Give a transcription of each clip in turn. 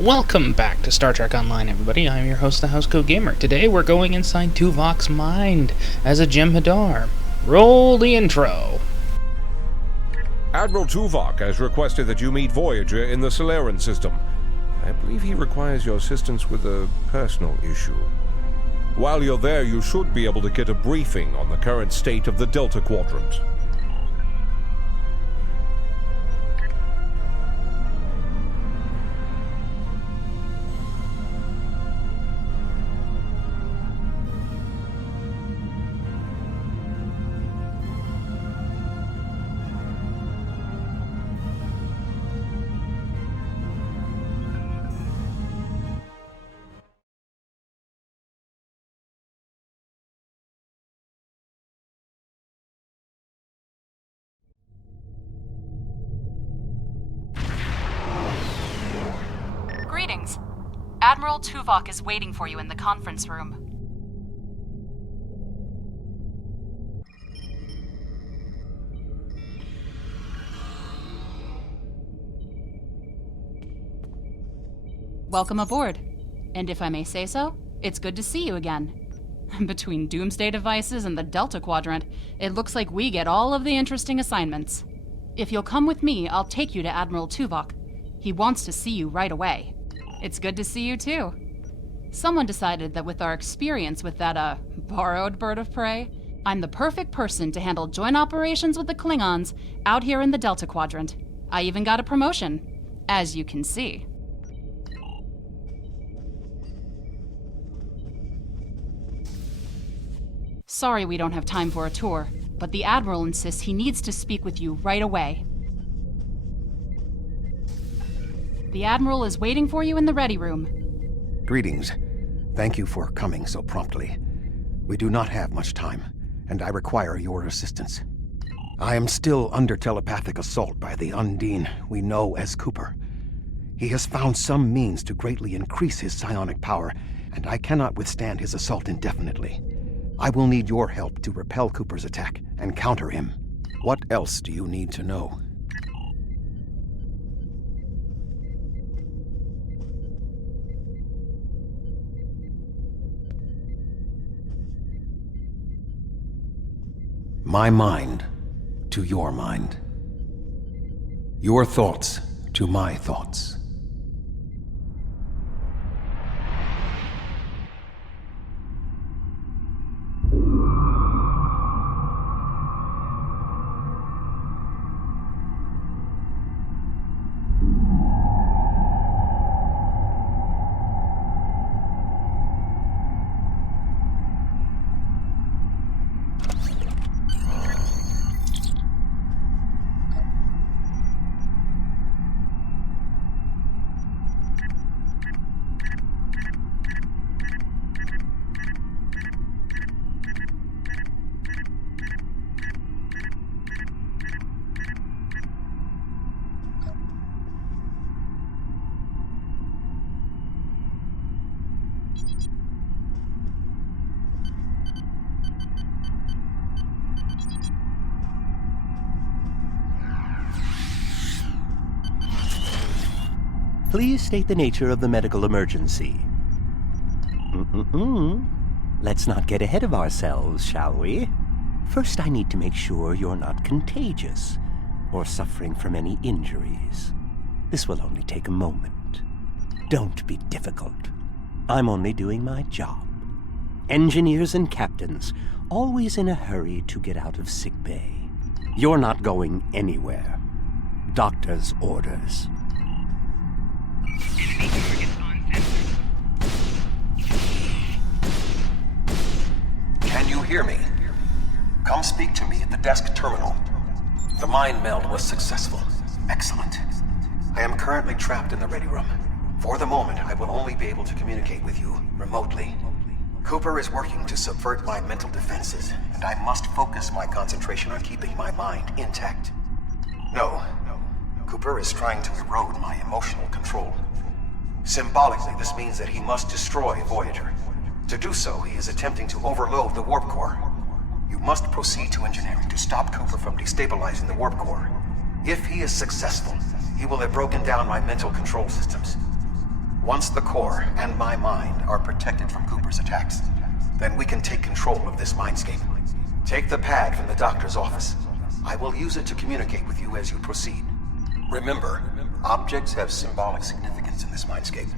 Welcome back to Star Trek Online, everybody. I'm your host, the Housecoat Gamer. Today we're going inside Tuvok's mind as a Jem'hadar. Roll the intro. Admiral Tuvok has requested that you meet Voyager in the Solaran system. I believe he requires your assistance with a personal issue. While you're there, you should be able to get a briefing on the current state of the Delta Quadrant. Greetings. Admiral Tuvok is waiting for you in the conference room. Welcome aboard. And if I may say so, it's good to see you again. Between doomsday devices and the Delta Quadrant, it looks like we get all of the interesting assignments. If you'll come with me, I'll take you to Admiral Tuvok. He wants to see you right away. It's good to see you too. Someone decided that with our experience with that, borrowed bird of prey, I'm the perfect person to handle joint operations with the Klingons out here in the Delta Quadrant. I even got a promotion, as you can see. Sorry we don't have time for a tour, but the Admiral insists he needs to speak with you right away. The Admiral is waiting for you in the ready room. Greetings. Thank you for coming so promptly. We do not have much time, and I require your assistance. I am still under telepathic assault by the Undine we know as Cooper. He has found some means to greatly increase his psionic power, and I cannot withstand his assault indefinitely. I will need your help to repel Cooper's attack and counter him. What else do you need to know? My mind to your mind. Your thoughts to my thoughts. Please state the nature of the medical emergency. Let's not get ahead of ourselves, shall we? First, I need to make sure you're not contagious or suffering from any injuries. This will only take a moment. Don't be difficult. I'm only doing my job. Engineers and captains, always in a hurry to get out of sickbay. You're not going anywhere. Doctor's orders. Enemy targets on sensor. Can you hear me? Come speak to me at the desk terminal. The mind meld was successful. Excellent. I am currently trapped in the ready room. For the moment, I will only be able to communicate with you remotely. Cooper is working to subvert my mental defenses, and I must focus my concentration on keeping my mind intact. No. Cooper is trying to erode my emotional control. Symbolically, this means that he must destroy Voyager. To do so, he is attempting to overload the warp core. You must proceed to engineering to stop Cooper from destabilizing the warp core. If he is successful, he will have broken down my mental control systems. Once the core and my mind are protected from Cooper's attacks, then we can take control of this mindscape. Take the pad from the doctor's office. I will use it to communicate with you as you proceed. Remember, objects have symbolic significance in this mindscape.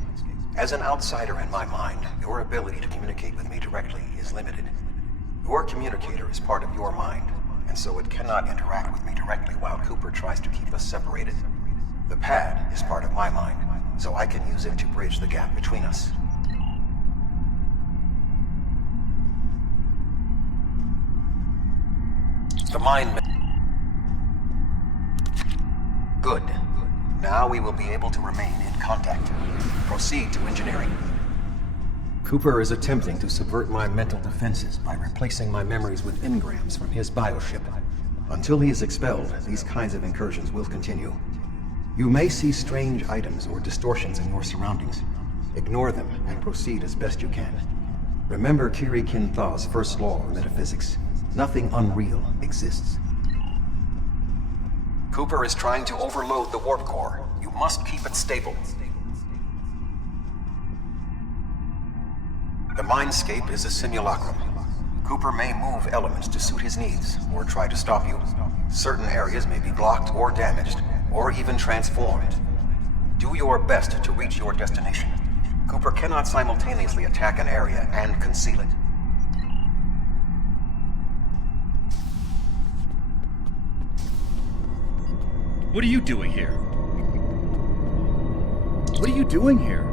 As an outsider in my mind, your ability to communicate with me directly is limited. Your communicator is part of your mind, and so it cannot interact with me directly while Cooper tries to keep us separated. The pad is part of my mind, so I can use it to bridge the gap between us. The mind... Good. Now we will be able to remain in contact. Proceed to engineering. Cooper is attempting to subvert my mental defenses by replacing my memories with engrams from his bioship. Until he is expelled, these kinds of incursions will continue. You may see strange items or distortions in your surroundings. Ignore them and proceed as best you can. Remember Kiri Kinthaw's first law of metaphysics. Nothing unreal exists. Cooper is trying to overload the warp core. You must keep it stable. The mindscape is a simulacrum. Cooper may move elements to suit his needs, or try to stop you. Certain areas may be blocked or damaged, or even transformed. Do your best to reach your destination. Cooper cannot simultaneously attack an area and conceal it. What are you doing here? What are you doing here?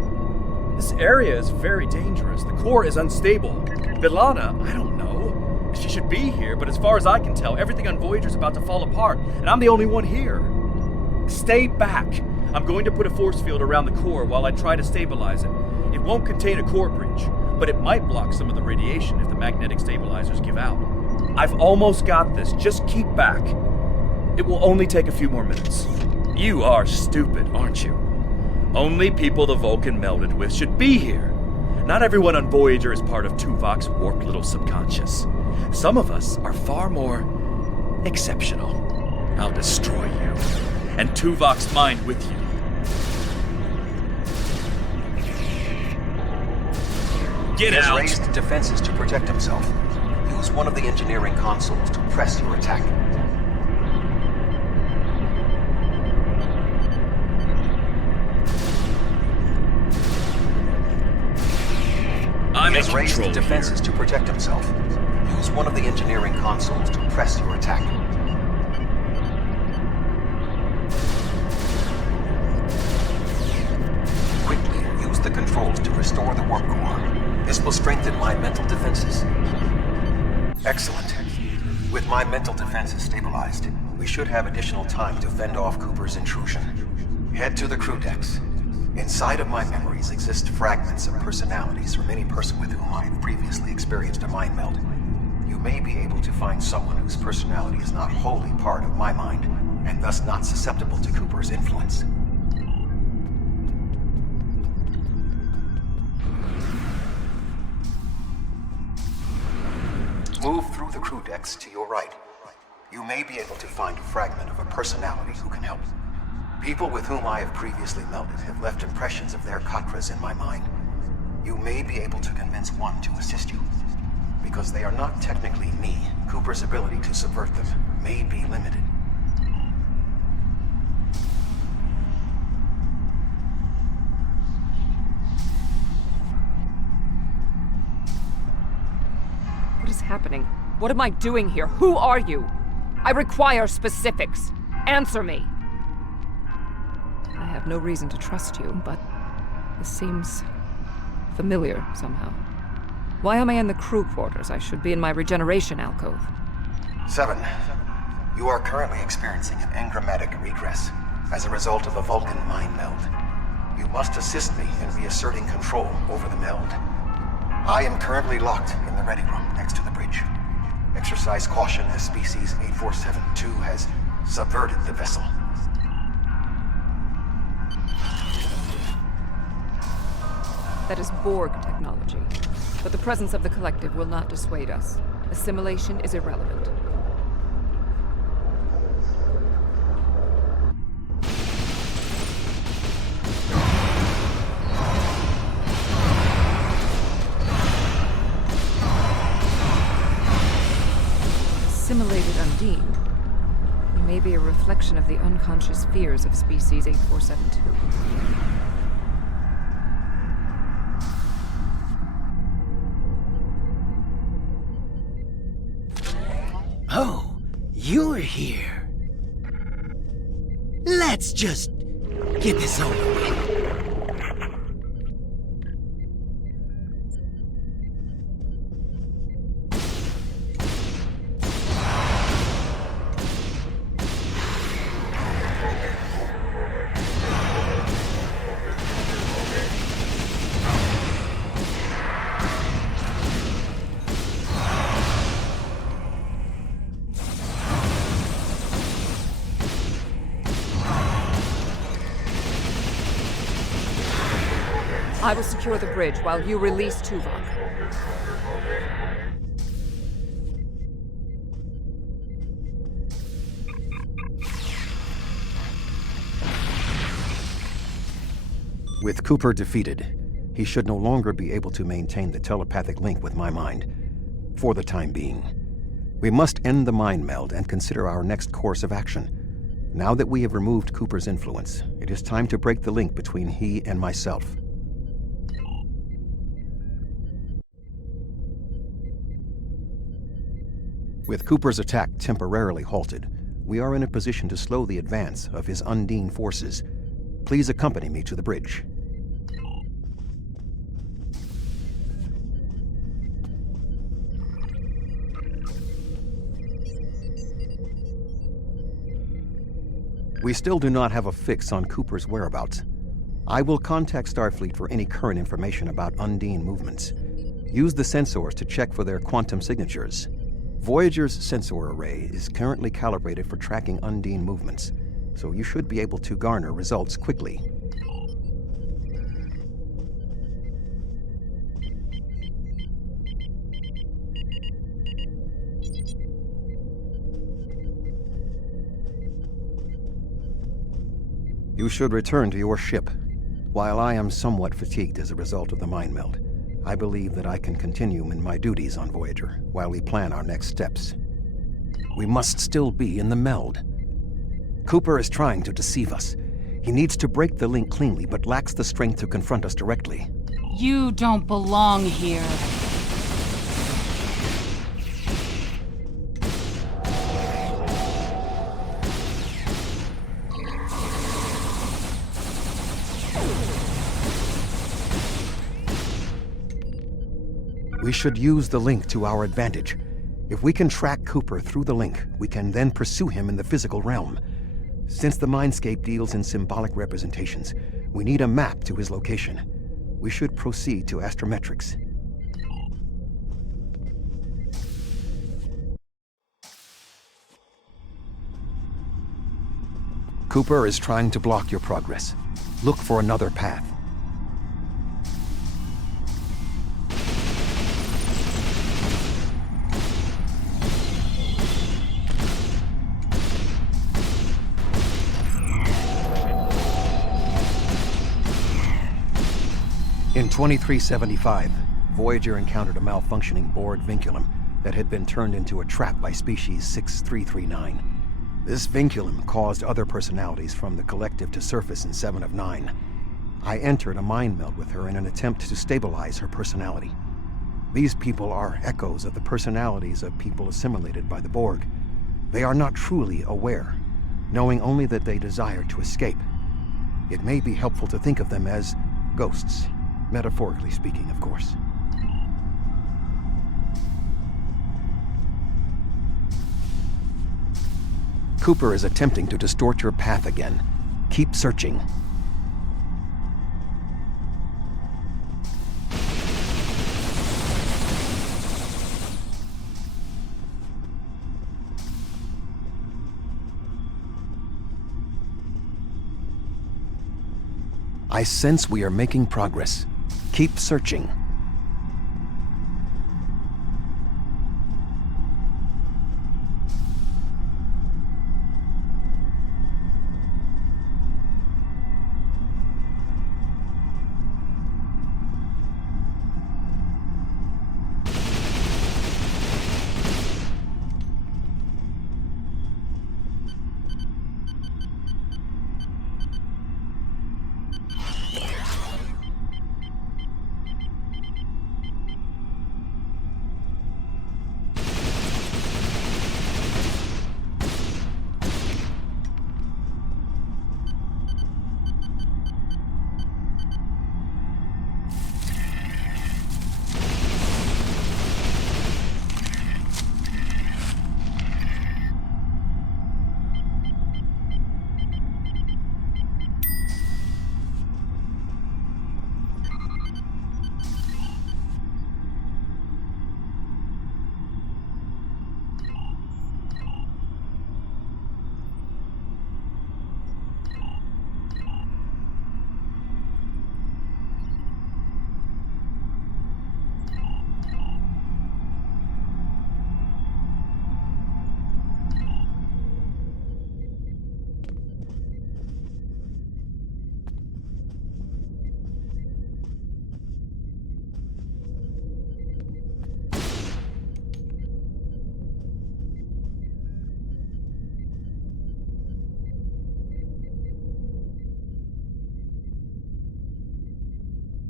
This area is very dangerous. The core is unstable. Vilana, I don't know. She should be here, but as far as I can tell, everything on Voyager is about to fall apart, and I'm the only one here. Stay back. I'm going to put a force field around the core while I try to stabilize it. It won't contain a core breach, but it might block some of the radiation if the magnetic stabilizers give out. I've almost got this. Just keep back. It will only take a few more minutes. You are stupid, aren't you? Only people the Vulcan melded with should be here. Not everyone on Voyager is part of Tuvok's warped little subconscious. Some of us are far more exceptional. I'll destroy you, and Tuvok's mind with you. Get out! He has raised defenses to protect himself. Use one of the engineering consoles to press your attack. I'm He in has raised control defenses to protect himself. Use one of the engineering consoles to press your attack. Quickly use the controls to restore the warp core. This will strengthen my mental defenses. Excellent. With my mental defenses stabilized, we should have additional time to fend off Cooper's intrusion. Head to the crew decks. Inside of my memories exist fragments of personalities from any person with whom I have previously experienced a mind meld. You may be able to find someone whose personality is not wholly part of my mind, and thus not susceptible to Cooper's influence. Move through the crew decks to your right. You may be able to find a fragment of a personality who can help. People with whom I have previously melded have left impressions of their Katras in my mind. You may be able to convince one to assist you. Because they are not technically me, Cooper's ability to subvert them may be limited. What is happening? What am I doing here? Who are you? I require specifics. Answer me. I have no reason to trust you, but this seems familiar somehow. Why am I in the crew quarters? I should be in my regeneration alcove. 7. You are currently experiencing an engrammatic regress as a result of a Vulcan mind meld. You must assist me in reasserting control over the meld. I am currently locked in the ready room next to the bridge. Exercise caution as species 8472 has subverted the vessel. That is Borg technology. But the presence of the collective will not dissuade us. Assimilation is irrelevant. Undine. He may be a reflection of the unconscious fears of species 8472. Oh, you're here. Let's just get this over with. I will secure the bridge while you release Tuvok. With Cooper defeated, he should no longer be able to maintain the telepathic link with my mind, for the time being. We must end the mind meld and consider our next course of action. Now that we have removed Cooper's influence, it is time to break the link between he and myself. With Cooper's attack temporarily halted, we are in a position to slow the advance of his Undine forces. Please accompany me to the bridge. We still do not have a fix on Cooper's whereabouts. I will contact Starfleet for any current information about Undine movements. Use the sensors to check for their quantum signatures. Voyager's sensor array is currently calibrated for tracking Undine movements, so you should be able to garner results quickly. You should return to your ship. While I am somewhat fatigued as a result of the mind meld, I believe that I can continue in my duties on Voyager while we plan our next steps. We must still be in the meld. Cooper is trying to deceive us. He needs to break the link cleanly, but lacks the strength to confront us directly. You don't belong here. We should use the link to our advantage. If we can track Cooper through the link, we can then pursue him in the physical realm. Since the Mindscape deals in symbolic representations, we need a map to his location. We should proceed to astrometrics. Cooper is trying to block your progress. Look for another path. In 2375, Voyager encountered a malfunctioning Borg vinculum that had been turned into a trap by species 6339. This vinculum caused other personalities from the collective to surface in 7 of 9. I entered a mind meld with her in an attempt to stabilize her personality. These people are echoes of the personalities of people assimilated by the Borg. They are not truly aware, knowing only that they desire to escape. It may be helpful to think of them as ghosts. Metaphorically speaking, of course. Cooper is attempting to distort your path again. Keep searching. I sense we are making progress. Keep searching.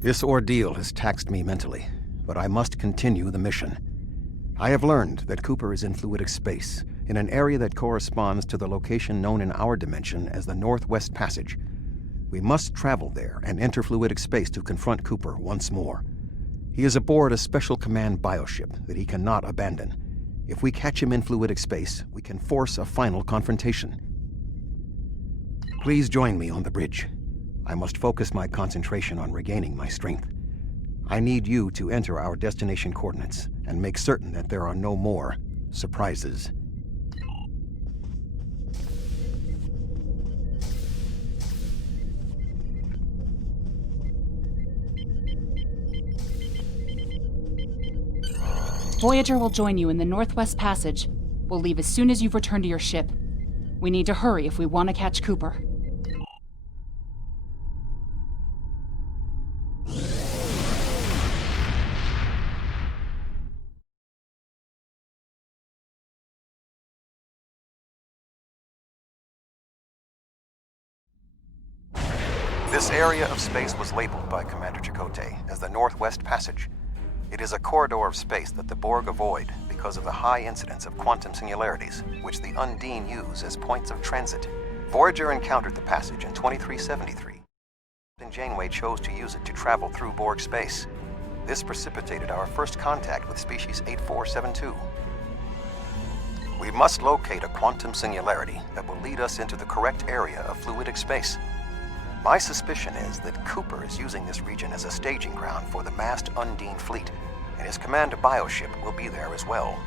This ordeal has taxed me mentally, but I must continue the mission. I have learned that Cooper is in fluidic space, in an area that corresponds to the location known in our dimension as the Northwest Passage. We must travel there and enter fluidic space to confront Cooper once more. He is aboard a special command bioship that he cannot abandon. If we catch him in fluidic space, we can force a final confrontation. Please join me on the bridge. I must focus my concentration on regaining my strength. I need you to enter our destination coordinates and make certain that there are no more surprises. Voyager will join you in the Northwest Passage. We'll leave as soon as you've returned to your ship. We need to hurry if we want to catch Cooper. This area of space was labeled by Commander Chakotay as the Northwest Passage. It is a corridor of space that the Borg avoid because of the high incidence of quantum singularities, which the Undine use as points of transit. Voyager encountered the passage in 2373, and Janeway chose to use it to travel through Borg space. This precipitated our first contact with species 8472. We must locate a quantum singularity that will lead us into the correct area of fluidic space. My suspicion is that Cooper is using this region as a staging ground for the massed Undine fleet, and his command bioship will be there as well.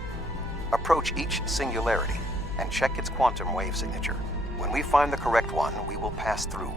Approach each singularity and check its quantum wave signature. When we find the correct one, we will pass through.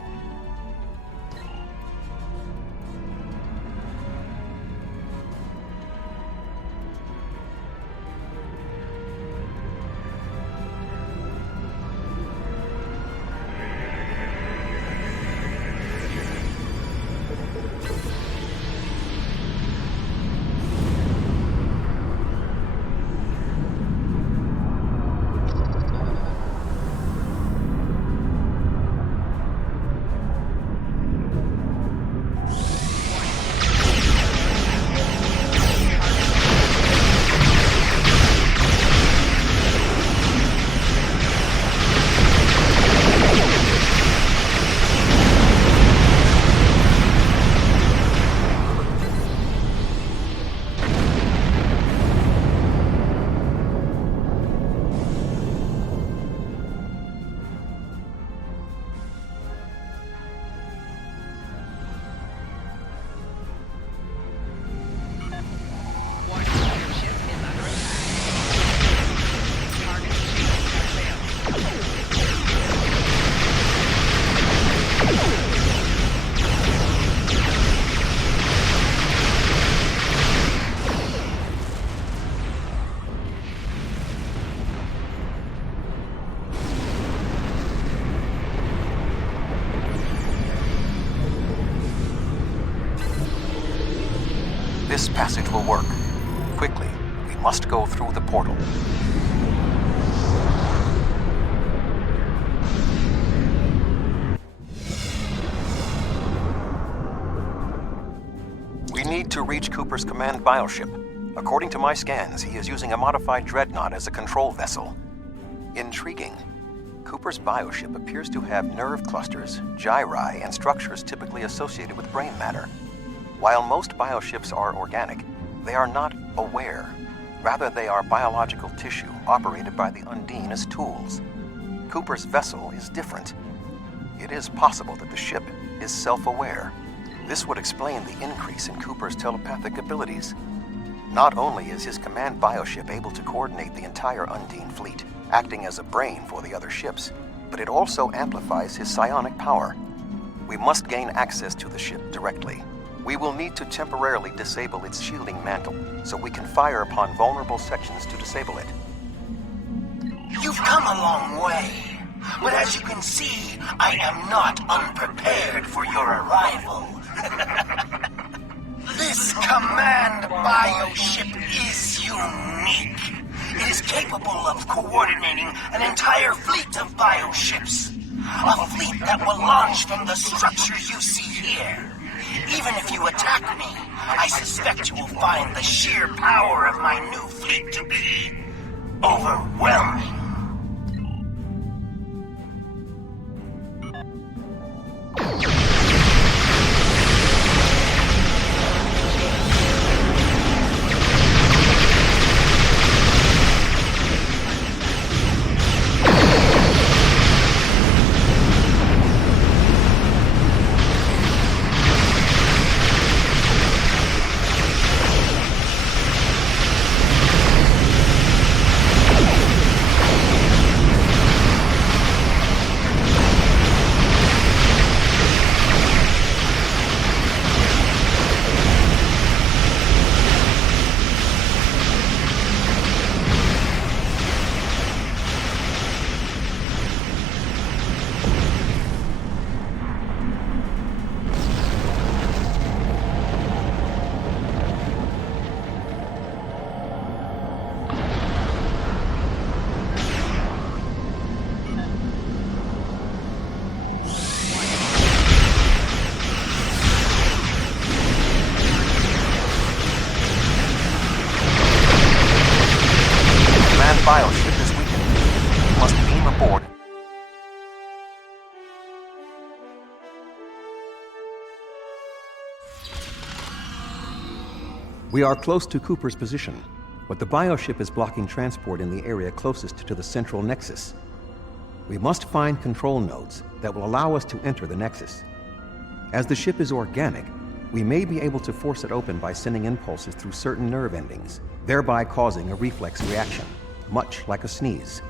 This passage will work. Quickly, we must go through the portal. We need to reach Cooper's command bioship. According to my scans, he is using a modified dreadnought as a control vessel. Intriguing. Cooper's bioship appears to have nerve clusters, gyri, and structures typically associated with brain matter. While most bioships are organic, they are not aware. Rather, they are biological tissue operated by the Undine as tools. Cooper's vessel is different. It is possible that the ship is self-aware. This would explain the increase in Cooper's telepathic abilities. Not only is his command bioship able to coordinate the entire Undine fleet, acting as a brain for the other ships, but it also amplifies his psionic power. We must gain access to the ship directly. We will need to temporarily disable its shielding mantle, so we can fire upon vulnerable sections to disable it. You've come a long way, but as you can see, I am not unprepared for your arrival. This command bioship is unique. It is capable of coordinating an entire fleet of bioships. A fleet that will launch from the structures you see here. Even if you attack me, I suspect you will find the sheer power of my new fleet to be overwhelming. Bioship is weakened. You must beam aboard. We are close to Cooper's position, but the bioship is blocking transport in the area closest to the central nexus. We must find control nodes that will allow us to enter the nexus. As the ship is organic, we may be able to force it open by sending impulses through certain nerve endings, thereby causing a reflex reaction, much like a sneeze.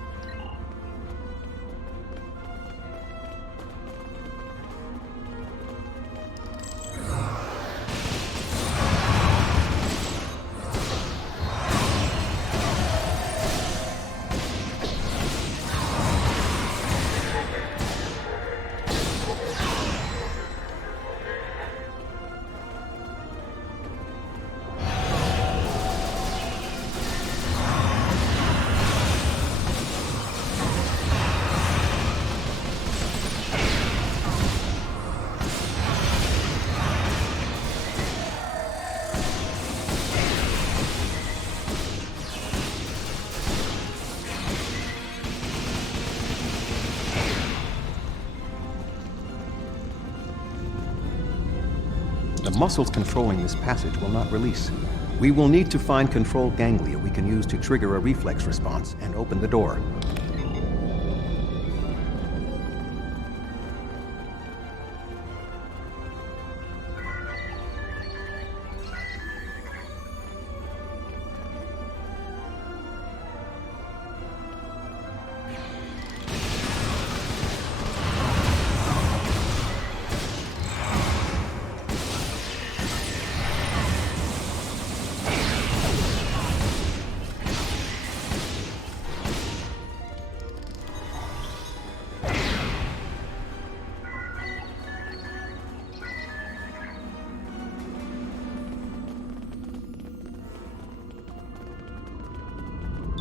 The muscles controlling this passage will not release. We will need to find control ganglia we can use to trigger a reflex response and open the door.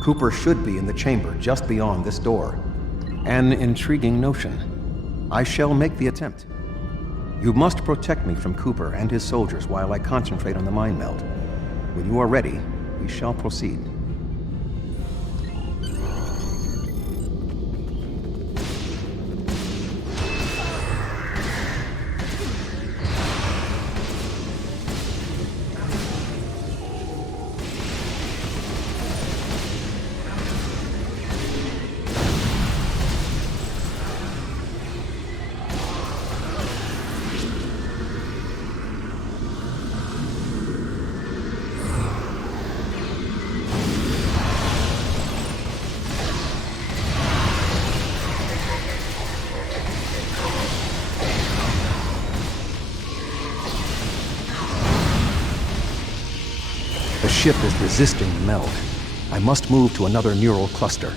Cooper should be in the chamber just beyond this door. An intriguing notion. I shall make the attempt. You must protect me from Cooper and his soldiers while I concentrate on the mind meld. When you are ready, we shall proceed. The ship is resisting the meld. I must move to another neural cluster.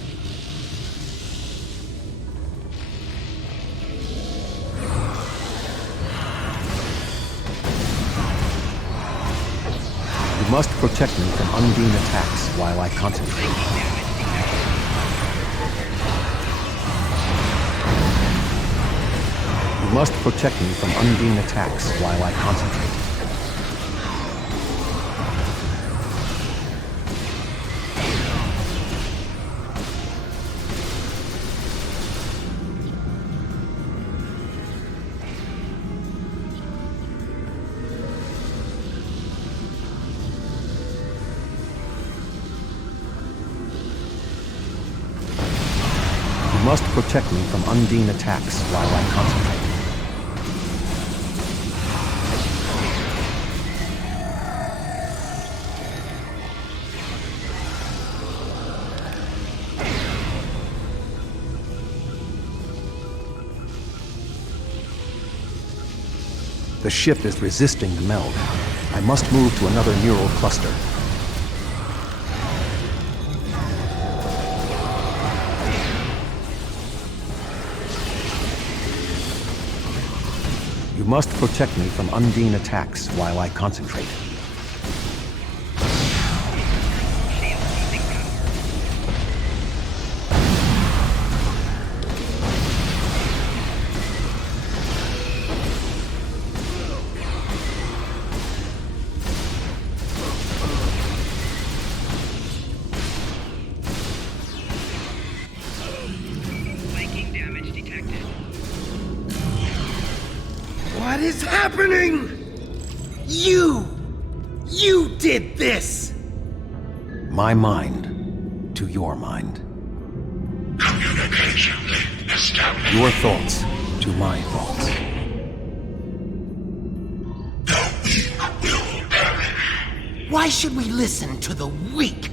You must protect me from undine attacks while I concentrate. You must protect me from undine attacks while I concentrate. must protect me from Undine attacks while I concentrate. The ship is resisting the meld. I must move to another neural cluster. You must protect me from Undine attacks while I concentrate. What is happening? You did this! My mind to your mind. Communication link established. Your thoughts to my thoughts. The weak will perish. Why should we listen to the weak?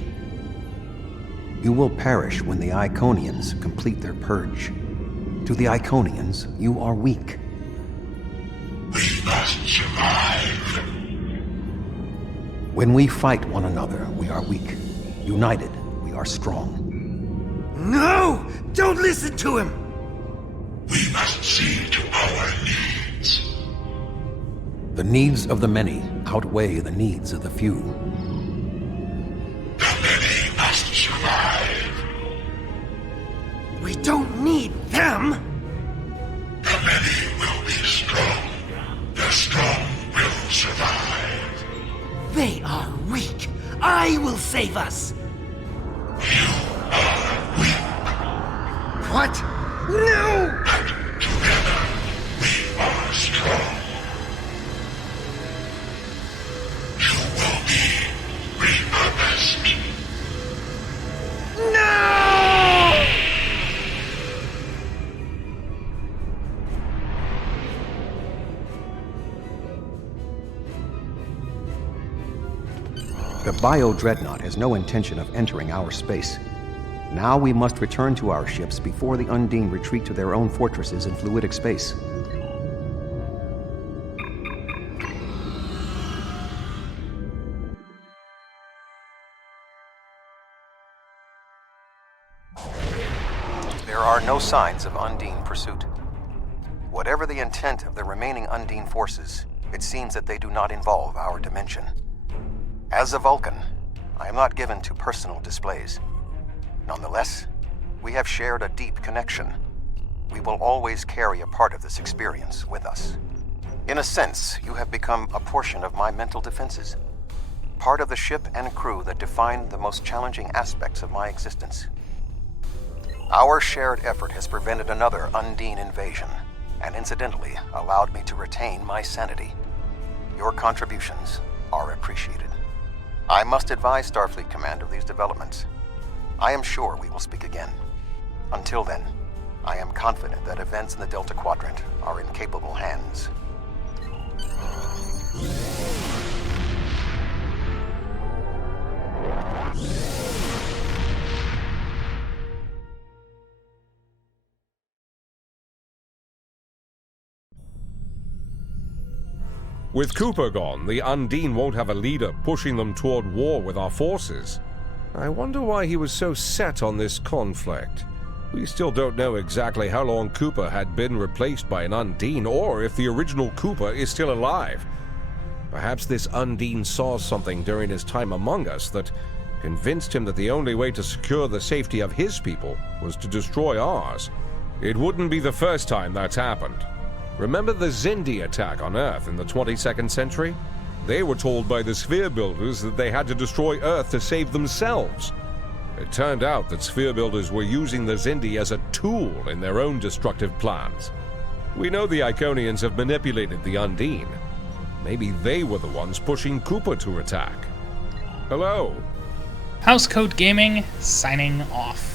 You will perish when the Iconians complete their purge. To the Iconians, you are weak. We must survive. When we fight one another, we are weak. United, we are strong. No! Don't listen to him! We must see to our needs. The needs of the many outweigh the needs of the few. The many must survive. We don't need them! The many will be strong. The strong will survive. They are weak. I will save us. You are weak. What? No! But together, we are strong. You will be repurposed. No! The Bio-Dreadnought has no intention of entering our space. Now we must return to our ships before the Undine retreat to their own fortresses in fluidic space. There are no signs of Undine pursuit. Whatever the intent of the remaining Undine forces, it seems that they do not involve our dimension. As a Vulcan, I am not given to personal displays. Nonetheless, we have shared a deep connection. We will always carry a part of this experience with us. In a sense, you have become a portion of my mental defenses. Part of the ship and crew that define the most challenging aspects of my existence. Our shared effort has prevented another Undine invasion, and incidentally allowed me to retain my sanity. Your contributions are appreciated. I must advise Starfleet Command of these developments. I am sure we will speak again. Until then, I am confident that events in the Delta Quadrant are in capable hands. With Cooper gone, the Undine won't have a leader pushing them toward war with our forces. I wonder why he was so set on this conflict. We still don't know exactly how long Cooper had been replaced by an Undine, or if the original Cooper is still alive. Perhaps this Undine saw something during his time among us that convinced him that the only way to secure the safety of his people was to destroy ours. It wouldn't be the first time that's happened. Remember the Xindi attack on Earth in the 22nd century? They were told by the Sphere Builders that they had to destroy Earth to save themselves. It turned out that Sphere Builders were using the Xindi as a tool in their own destructive plans. We know the Iconians have manipulated the Undine. Maybe they were the ones pushing Cooper to attack. Hello? Housecoat Gaming, signing off.